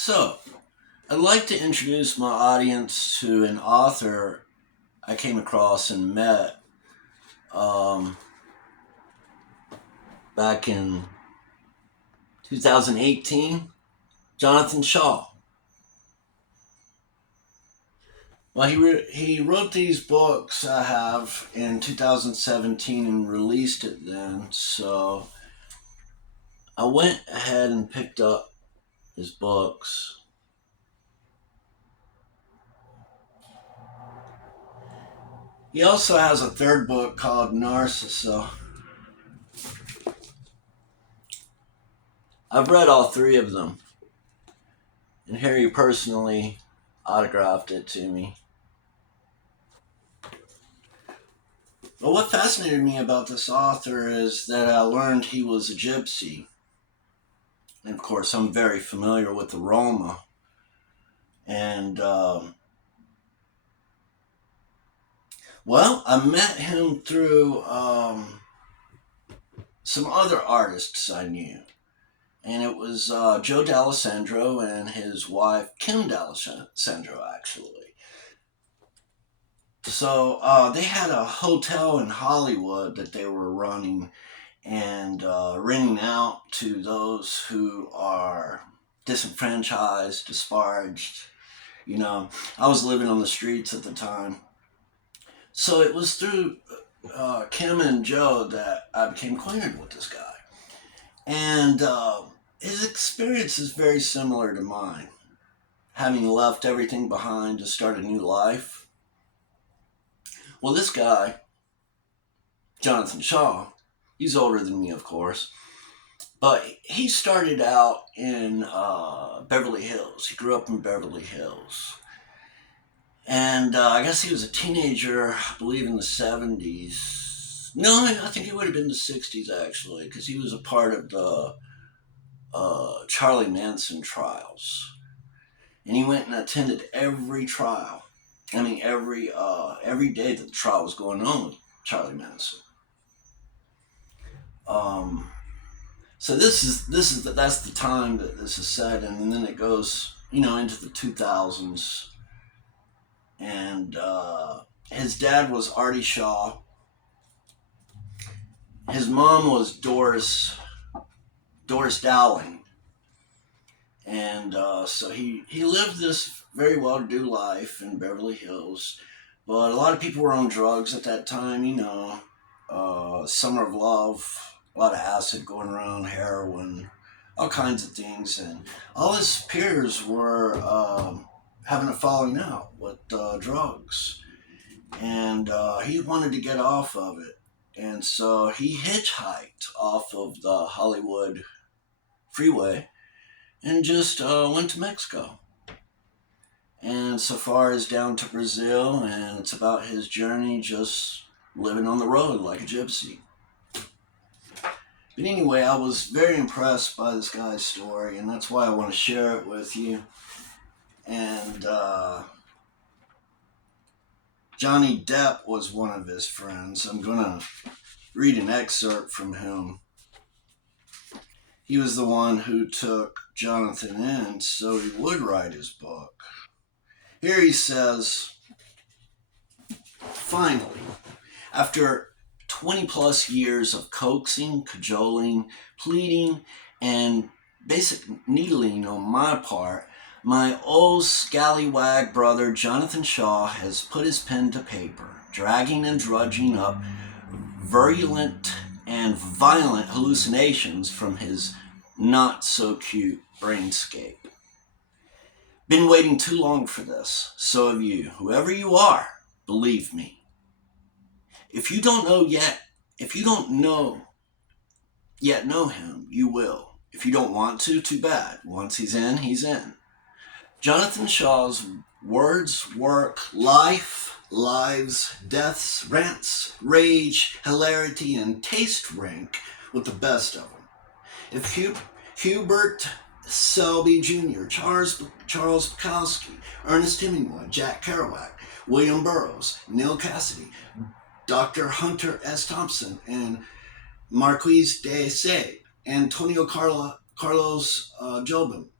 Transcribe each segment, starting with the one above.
So, I'd like to introduce my audience to an author I came across and met um, back in 2018, Jonathan Shaw. Well, he wrote these books I have in 2017 and released it then. So I went ahead and picked up his books. He also has a third book called Narcisa. I've read all three of them, and Harry personally autographed it to me. But what fascinated me about this author is that I learned he was a gypsy. And of course, I'm very familiar with the Roma. And, well, I met him through some other artists I knew. And it was Joe D'Alessandro and his wife, Kim D'Alessandro, actually. So they had a hotel in Hollywood that they were running and renting out to those who are disenfranchised, disparaged. I was living on the streets at the time. So it was through Kim and Joe that I became acquainted with this guy. And his experience is very similar to mine. Having left everything behind to start a new life. Well, this guy, Jonathan Shaw, he's older than me, of course. But he started out in Beverly Hills. He grew up in Beverly Hills. And I guess he was a teenager, I believe in the 70s. No, I think he would have been the 60s, actually, because he was a part of the Charlie Manson trials. And he went and attended every trial. I mean, every day that the trial was going on with Charlie Manson. So that's the time that this is set in, and then it goes, into the 2000s. And his dad was Artie Shaw. His mom was Doris Dowling, and so he lived this very well-to-do life in Beverly Hills. But a lot of people were on drugs at that time, Summer of Love, a lot of acid going around, heroin, all kinds of things. And all his peers were having a falling out with drugs. And he wanted to get off of it. And so he hitchhiked off of the Hollywood freeway and just went to Mexico. And so far as down to Brazil, and it's about his journey just living on the road like a gypsy. But anyway, I was very impressed by this guy's story, and that's why I want to share it with you. And Johnny Depp was one of his friends. I'm going to read an excerpt from him. He was the one who took Jonathan in so he would write his book. Here he says, finally, after 20 plus years of coaxing, cajoling, pleading, and basic needling on my part, my old scallywag brother Jonathan Shaw has put his pen to paper, dragging and drudging up virulent and violent hallucinations from his not-so-cute brainscape. Been waiting too long for this. So have you. Whoever you are, believe me. If you don't know him, you will. If you don't want to, too bad. Once he's in, he's in. Jonathan Shaw's words, work, life, lives, deaths, rants, rage, hilarity, and taste rank with the best of them. If Hubert Selby Jr., Charles Bukowski, Ernest Hemingway, Jack Kerouac, William Burroughs, Neil Cassidy, Dr. Hunter S. Thompson, and Marquise de Sade, Antonio Carlos Jobim,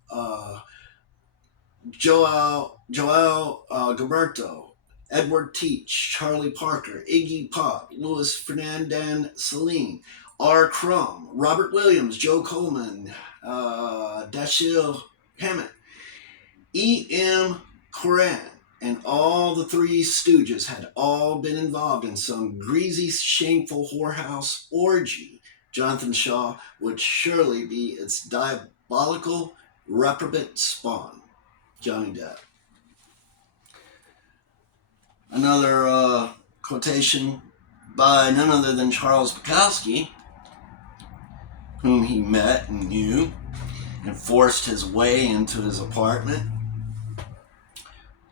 Joel Gilberto, Edward Teach, Charlie Parker, Iggy Pop, Louis Fernandez Celine, R. Crumb, Robert Williams, Joe Coleman, Dashiell Hammett, E.M. Coran, and all the Three Stooges had all been involved in some greasy, shameful whorehouse orgy. Jonathan Shaw would surely be its diabolical, reprobate spawn. Johnny Depp. Another quotation by none other than Charles Bukowski, whom he met and knew and forced his way into his apartment.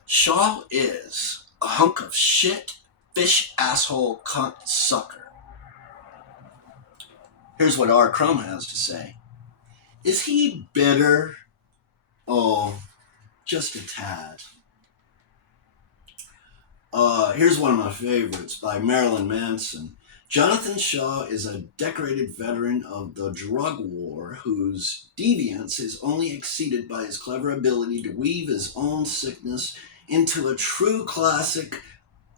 Shaw is a hunk of shit, fish, asshole, cunt, sucker. Here's what R. Crumb has to say. Is he bitter? Oh, just a tad. Here's one of my favorites by Marilyn Manson. Jonathan Shaw is a decorated veteran of the drug war whose deviance is only exceeded by his clever ability to weave his own sickness into a true classic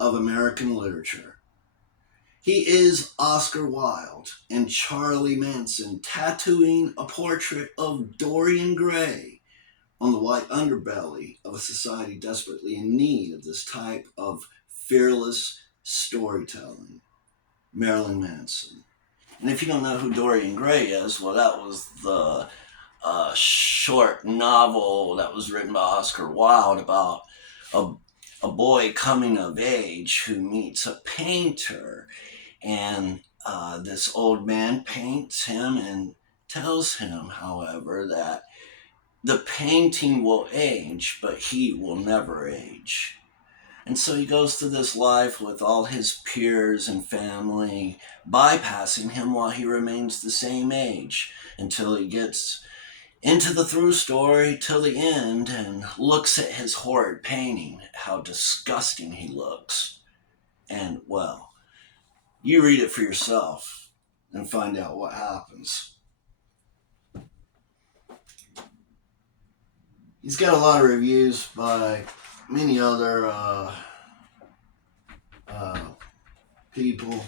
of American literature. He is Oscar Wilde and Charlie Manson tattooing a portrait of Dorian Gray on the white underbelly of a society desperately in need of this type of fearless storytelling. Marilyn Manson. And if you don't know who Dorian Gray is, well, that was the short novel that was written by Oscar Wilde about a boy coming of age who meets a painter, and this old man paints him and tells him, however, that the painting will age, but he will never age. And so he goes through this life with all his peers and family bypassing him while he remains the same age until he gets into the through story till the end and looks at his horrid painting, how disgusting he looks. And, well, you read it for yourself and find out what happens. He's got a lot of reviews by many other people.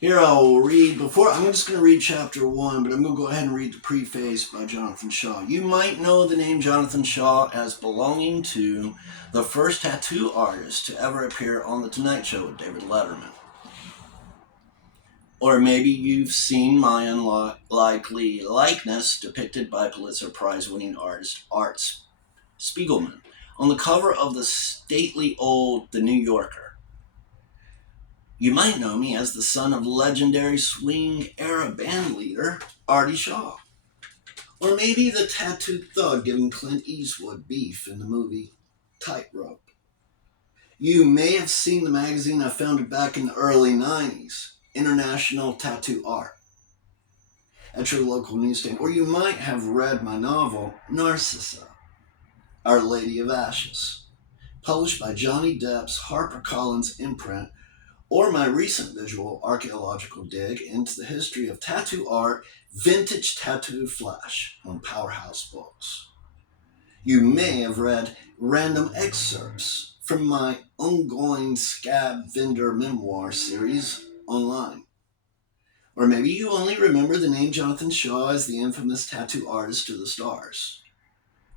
Here I'll read, I'm just going to read chapter 1, but I'm going to go ahead and read the preface by Jonathan Shaw. You might know the name Jonathan Shaw as belonging to the first tattoo artist to ever appear on The Tonight Show with David Letterman. Or maybe you've seen my unlikely likeness depicted by Pulitzer Prize-winning artist Art Spiegelman on the cover of the stately old The New Yorker. You might know me as the son of legendary swing-era band leader Artie Shaw. Or maybe the tattooed thug giving Clint Eastwood beef in the movie Tightrope. You may have seen the magazine I founded back in the early 90s, International Tattoo Art, at your local newsstand. Or you might have read my novel, Narcisa, Our Lady of Ashes, published by Johnny Depp's HarperCollins imprint, or my recent visual archaeological dig into the history of tattoo art, Vintage Tattoo Flash, on Powerhouse Books. You may have read random excerpts from my ongoing Scab vendor memoir series online. Or maybe you only remember the name Jonathan Shaw as the infamous tattoo artist to the stars,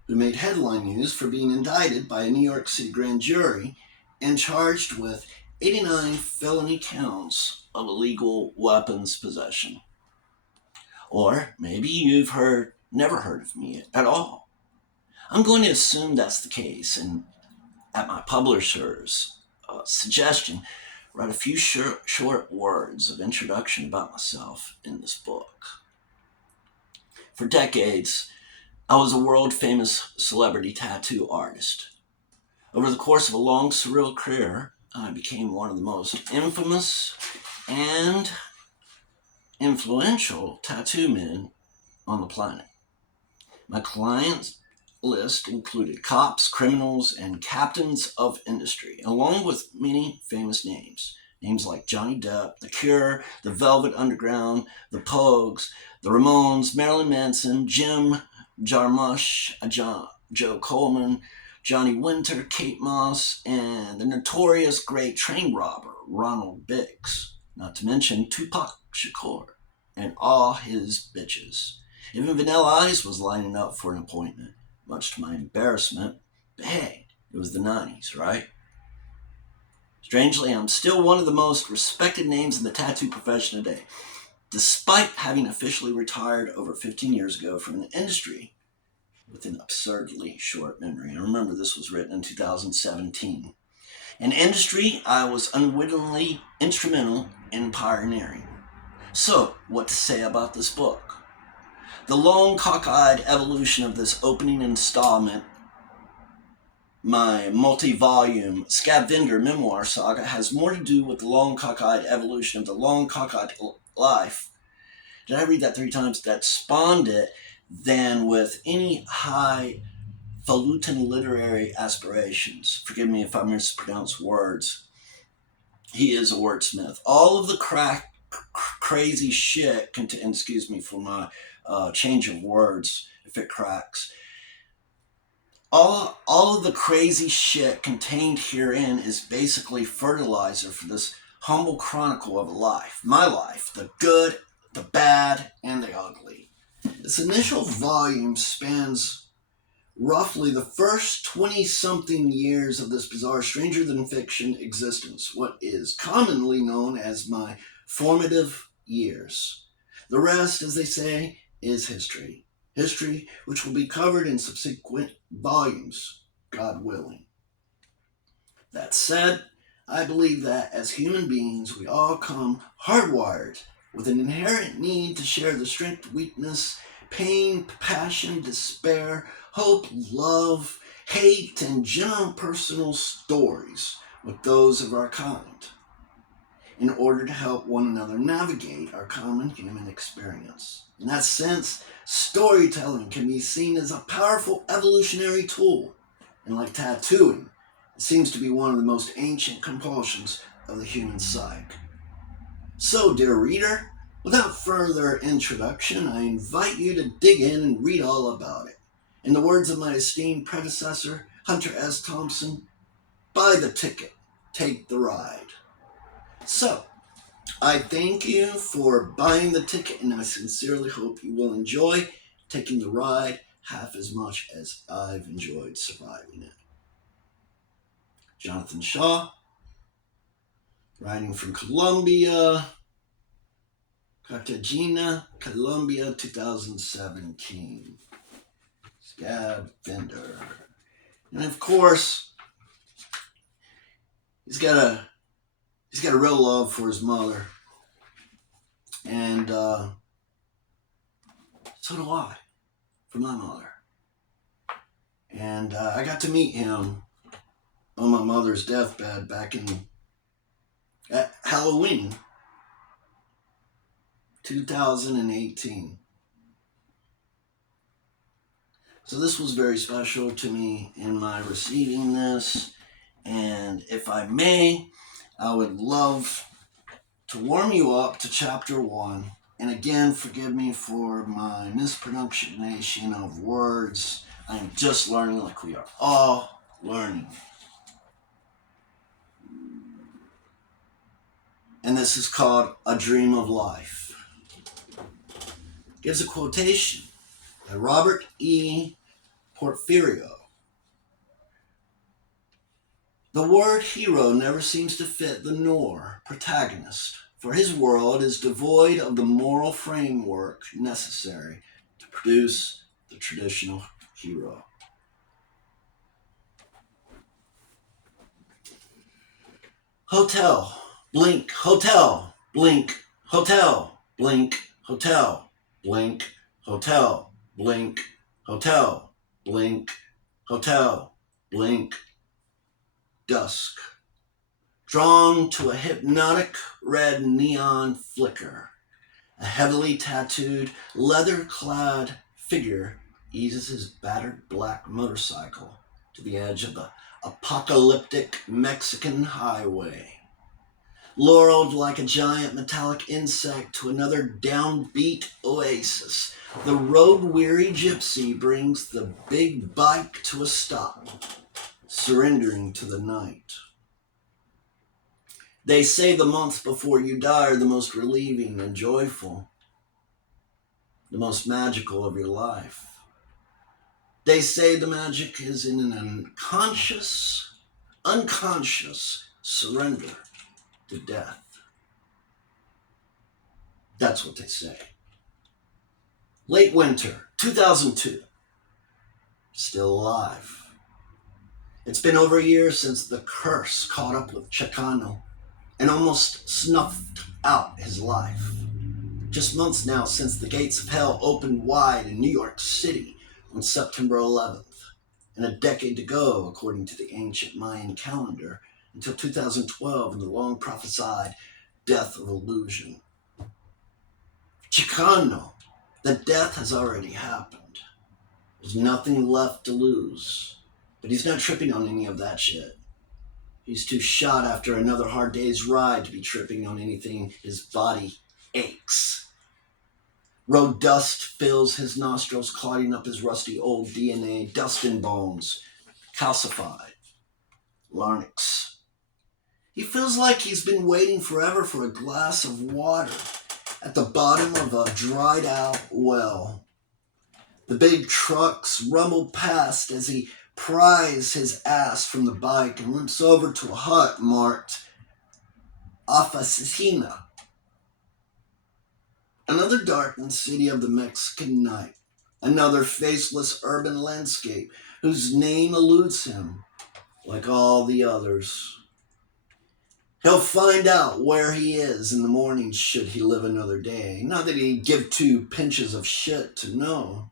who made headline news for being indicted by a New York City grand jury and charged with 89 felony counts of illegal weapons possession. Or maybe you've never heard of me at all. I'm going to assume that's the case, and at my publisher's suggestion, write a few short words of introduction about myself in this book. For decades, I was a world-famous celebrity tattoo artist. Over the course of a long, surreal career, I became one of the most infamous and influential tattoo men on the planet. My clients list included cops, criminals, and captains of industry, along with many famous names. Names like Johnny Depp, The Cure, The Velvet Underground, The Pogues, The Ramones, Marilyn Manson, Jim Jarmusch, Joe Coleman, Johnny Winter, Kate Moss, and the notorious great train robber Ronald Biggs, not to mention Tupac Shakur and all his bitches. Even Vanilla Ice was lining up for an appointment, much to my embarrassment. But hey, it was the 90s, right? Strangely, I'm still one of the most respected names in the tattoo profession today, despite having officially retired over 15 years ago from the industry with an absurdly short memory. I remember this was written in 2017. An industry I was unwittingly instrumental in pioneering. So, what to say about this book? The long, cockeyed evolution of this opening installment, my multi-volume Scab memoir saga, has more to do with the long, cockeyed evolution of the long, cockeyed life. Did I read that 3 times? That spawned it, than with any highfalutin literary aspirations. Forgive me if I mispronounce words. He is a wordsmith. All of the crazy shit, excuse me for my change of words if it cracks. All of the crazy shit contained herein is basically fertilizer for this humble chronicle of a life. My life, the good, the bad, and the ugly. This initial volume spans roughly the first 20-something years of this bizarre stranger-than-fiction existence, what is commonly known as my formative years. The rest, as they say, is history. History which will be covered in subsequent volumes, God willing. That said, I believe that as human beings, we all come hardwired with an inherent need to share the strength, weakness, pain, passion, despair, hope, love, hate, and general personal stories with those of our kind, in order to help one another navigate our common human experience. In that sense, storytelling can be seen as a powerful evolutionary tool, and like tattooing, it seems to be one of the most ancient compulsions of the human psyche. So, dear reader, without further introduction, I invite you to dig in and read all about it. In the words of my esteemed predecessor, Hunter S. Thompson, buy the ticket, take the ride. So, I thank you for buying the ticket, and I sincerely hope you will enjoy taking the ride half as much as I've enjoyed surviving it. Jonathan Shaw, writing from Columbia, Cartagena, Colombia, 2017. Scab Vendor. And of course, he's got a real love for his mother. And so do I, for my mother. And I got to meet him on my mother's deathbed back at Halloween 2018. So this was very special to me in my receiving this. And if I may, I would love to warm you up to chapter 1. And again, forgive me for my mispronunciation of words. I'm just learning, like we are all learning. And this is called A Dream of Life. Gives a quotation by Robert E. Porfirio. The word hero never seems to fit the nor protagonist, for his world is devoid of the moral framework necessary to produce the traditional hero. Hotel, blink, hotel, blink, hotel, blink, hotel, blink, hotel, blink, hotel, blink, hotel, blink. Dusk, drawn to a hypnotic red neon flicker. A heavily tattooed, leather-clad figure eases his battered black motorcycle to the edge of the apocalyptic Mexican highway. Laureled like a giant metallic insect to another downbeat oasis, the road-weary gypsy brings the big bike to a stop, surrendering to the night. They say the months before you die are the most relieving and joyful, the most magical of your life. They say the magic is in an unconscious surrender to death. That's what they say. Late winter, 2002. Still alive. It's been over a year since the curse caught up with Chicano and almost snuffed out his life. Just months now since the gates of hell opened wide in New York City on September 11th, and a decade to go, according to the ancient Mayan calendar, until 2012 and the long prophesied death of illusion. Chicano, the death has already happened. There's nothing left to lose. But he's not tripping on any of that shit. He's too shot after another hard day's ride to be tripping on anything. His body aches. Road dust fills his nostrils, clogging up his rusty old DNA, dust and bones, calcified, larynx. He feels like he's been waiting forever for a glass of water at the bottom of a dried out well. The big trucks rumble past as he pries his ass from the bike and limps over to a hut marked Oficina. Another darkened city of the Mexican night. Another faceless urban landscape whose name eludes him, like all the others. He'll find out where he is in the morning should he live another day. Not that he'd give two pinches of shit to know.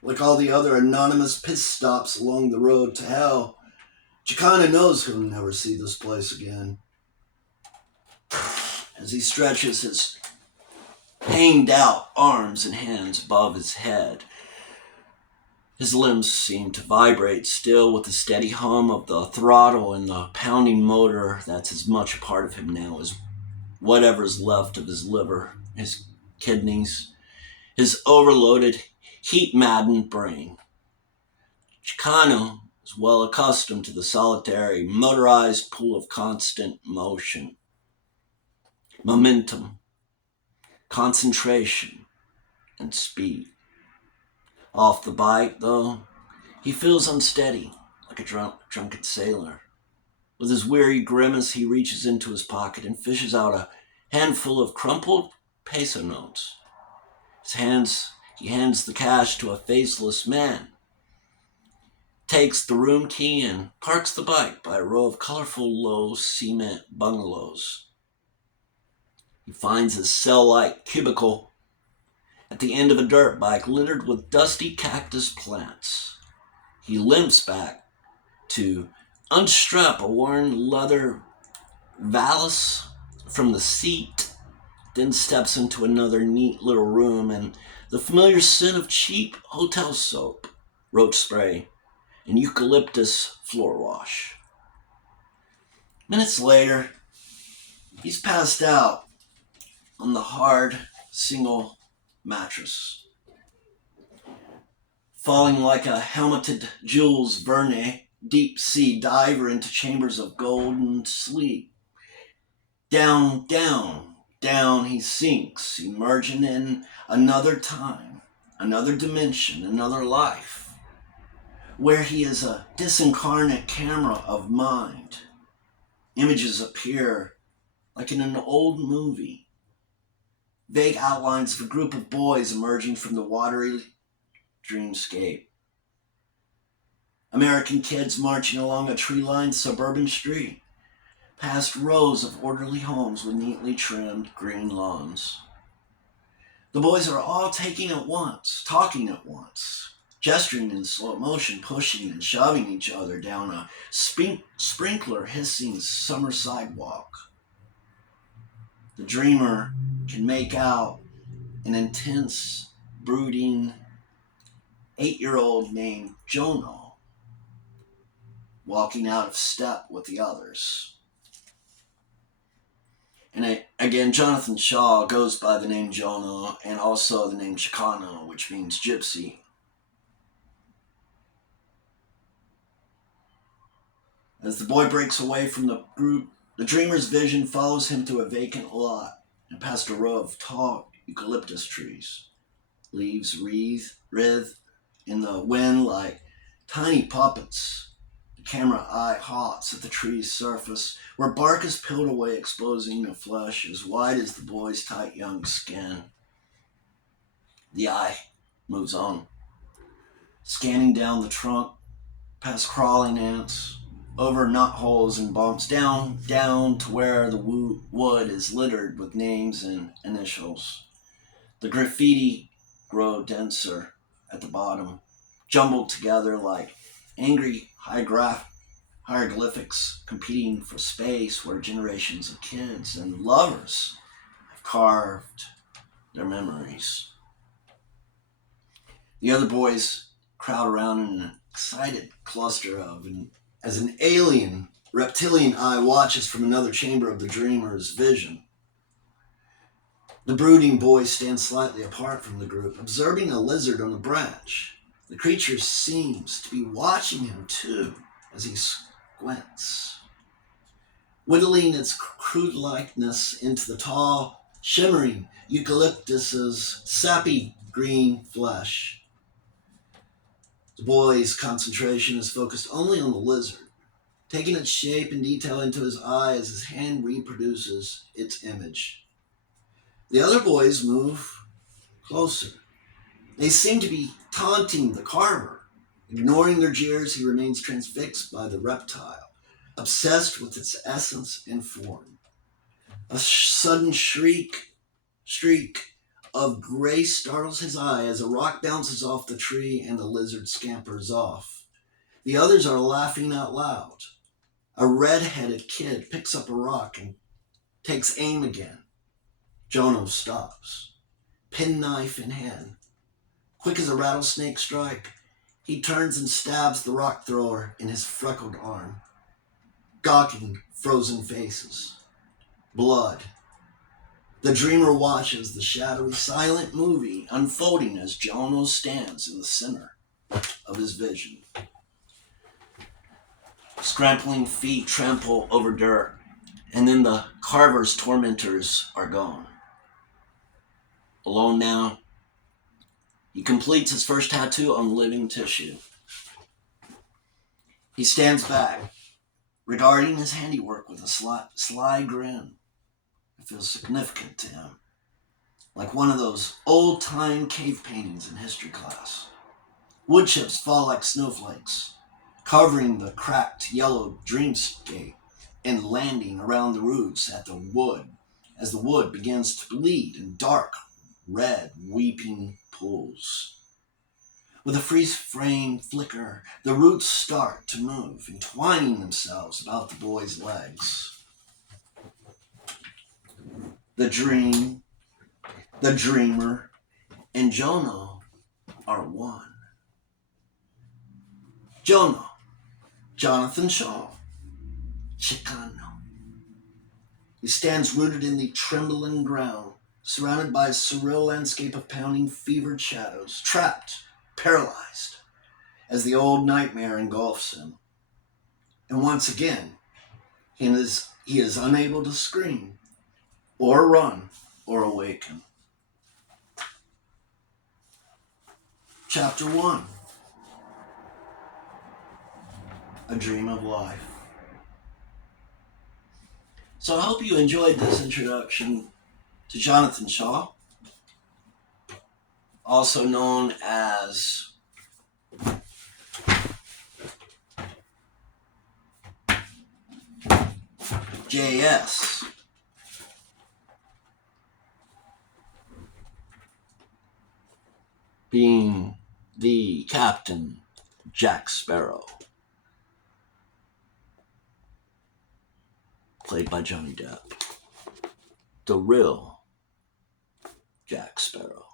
Like all the other anonymous piss stops along the road to hell, Chicana knows he'll never see this place again. As he stretches his hanged out arms and hands above his head, his limbs seem to vibrate still with the steady hum of the throttle and the pounding motor that's as much a part of him now as whatever's left of his liver, his kidneys, his overloaded, heat-maddened brain. Chicano is well accustomed to the solitary, motorized pool of constant motion, momentum, concentration, and speed. Off the bike, though, he feels unsteady, like a drunken sailor. With his weary grimace, he reaches into his pocket and fishes out a handful of crumpled peso notes. He hands the cash to a faceless man, takes the room key and parks the bike by a row of colorful low cement bungalows. He finds his cell-like cubicle at the end of a dirt bike littered with dusty cactus plants. He limps back to unstrap a worn leather valise from the seat, then steps into another neat little room and the familiar scent of cheap hotel soap, roach spray, and eucalyptus floor wash. Minutes later, he's passed out on the hard, single mattress, falling like a helmeted Jules Verne deep-sea diver into chambers of golden sleep. Down, down, down he sinks, emerging in another time, another dimension, another life, where he is a disincarnate camera of mind. Images appear like in an old movie. Vague outlines of a group of boys emerging from the watery dreamscape. American kids marching along a tree-lined suburban street, past rows of orderly homes with neatly trimmed green lawns. The boys are all talking at once, gesturing in slow motion, pushing and shoving each other down a sprinkler hissing summer sidewalk. The dreamer can make out an intense, brooding 8-year-old named Jono walking out of step with the others. And again, Jonathan Shaw goes by the name Jonah and also the name Chicano, which means gypsy. As the boy breaks away from the group, the dreamer's vision follows him to a vacant lot and past a row of tall eucalyptus trees. Leaves writhe in the wind like tiny puppets. The camera eye halts at the tree's surface, where bark is peeled away, exposing a flesh as white as the boy's tight young skin. The eye moves on, scanning down the trunk, past crawling ants, over knotholes and bumps, down to where the wood is littered with names and initials. The graffiti grow denser at the bottom, jumbled together like angry hieroglyphics competing for space where generations of kids and lovers have carved their memories. The other boys crowd around in an excited cluster as an alien reptilian eye watches from another chamber of the dreamer's vision. The brooding boy stands slightly apart from the group, observing a lizard on a branch. The creature seems to be watching him too, as he squints, whittling its crude likeness into the tall, shimmering eucalyptus's sappy green flesh. The boy's concentration is focused only on the lizard, taking its shape and detail into his eye as his hand reproduces its image. The other boys move closer. They seem to be taunting the carver. Ignoring their jeers, he remains transfixed by the reptile, obsessed with its essence and form. A sudden streak of gray startles his eye as a rock bounces off the tree and the lizard scampers off. The others are laughing out loud. A red-headed kid picks up a rock and takes aim again. Jono stops, penknife in hand. Quick as a rattlesnake strike, he turns and stabs the rock thrower in his freckled arm. Gawking, frozen faces. Blood. The dreamer watches the shadowy, silent movie unfolding as Jono stands in the center of his vision. Scrambling feet trample over dirt, and then the carver's tormentors are gone. Alone now, he completes his first tattoo on living tissue. He stands back, regarding his handiwork with a sly grin. It feels significant to him, like one of those old-time cave paintings in history class. Wood chips fall like snowflakes, covering the cracked yellow dreamscape and landing around the roots at the wood as the wood begins to bleed in dark red weeping pools. With a freeze-frame flicker, the roots start to move, entwining themselves about the boy's legs. The dream, the dreamer, and Jono are one. Jono, Jonathan Shaw, Chicano. He stands rooted in the trembling ground, surrounded by a surreal landscape of pounding fevered shadows, trapped, paralyzed, as the old nightmare engulfs him. And once again, he is unable to scream, or run, or awaken. Chapter 1. A Dream of Life. So I hope you enjoyed this introduction to Jonathan Shaw, also known as JS. Being the Captain Jack Sparrow, played by Johnny Depp. The real Jack Sparrow.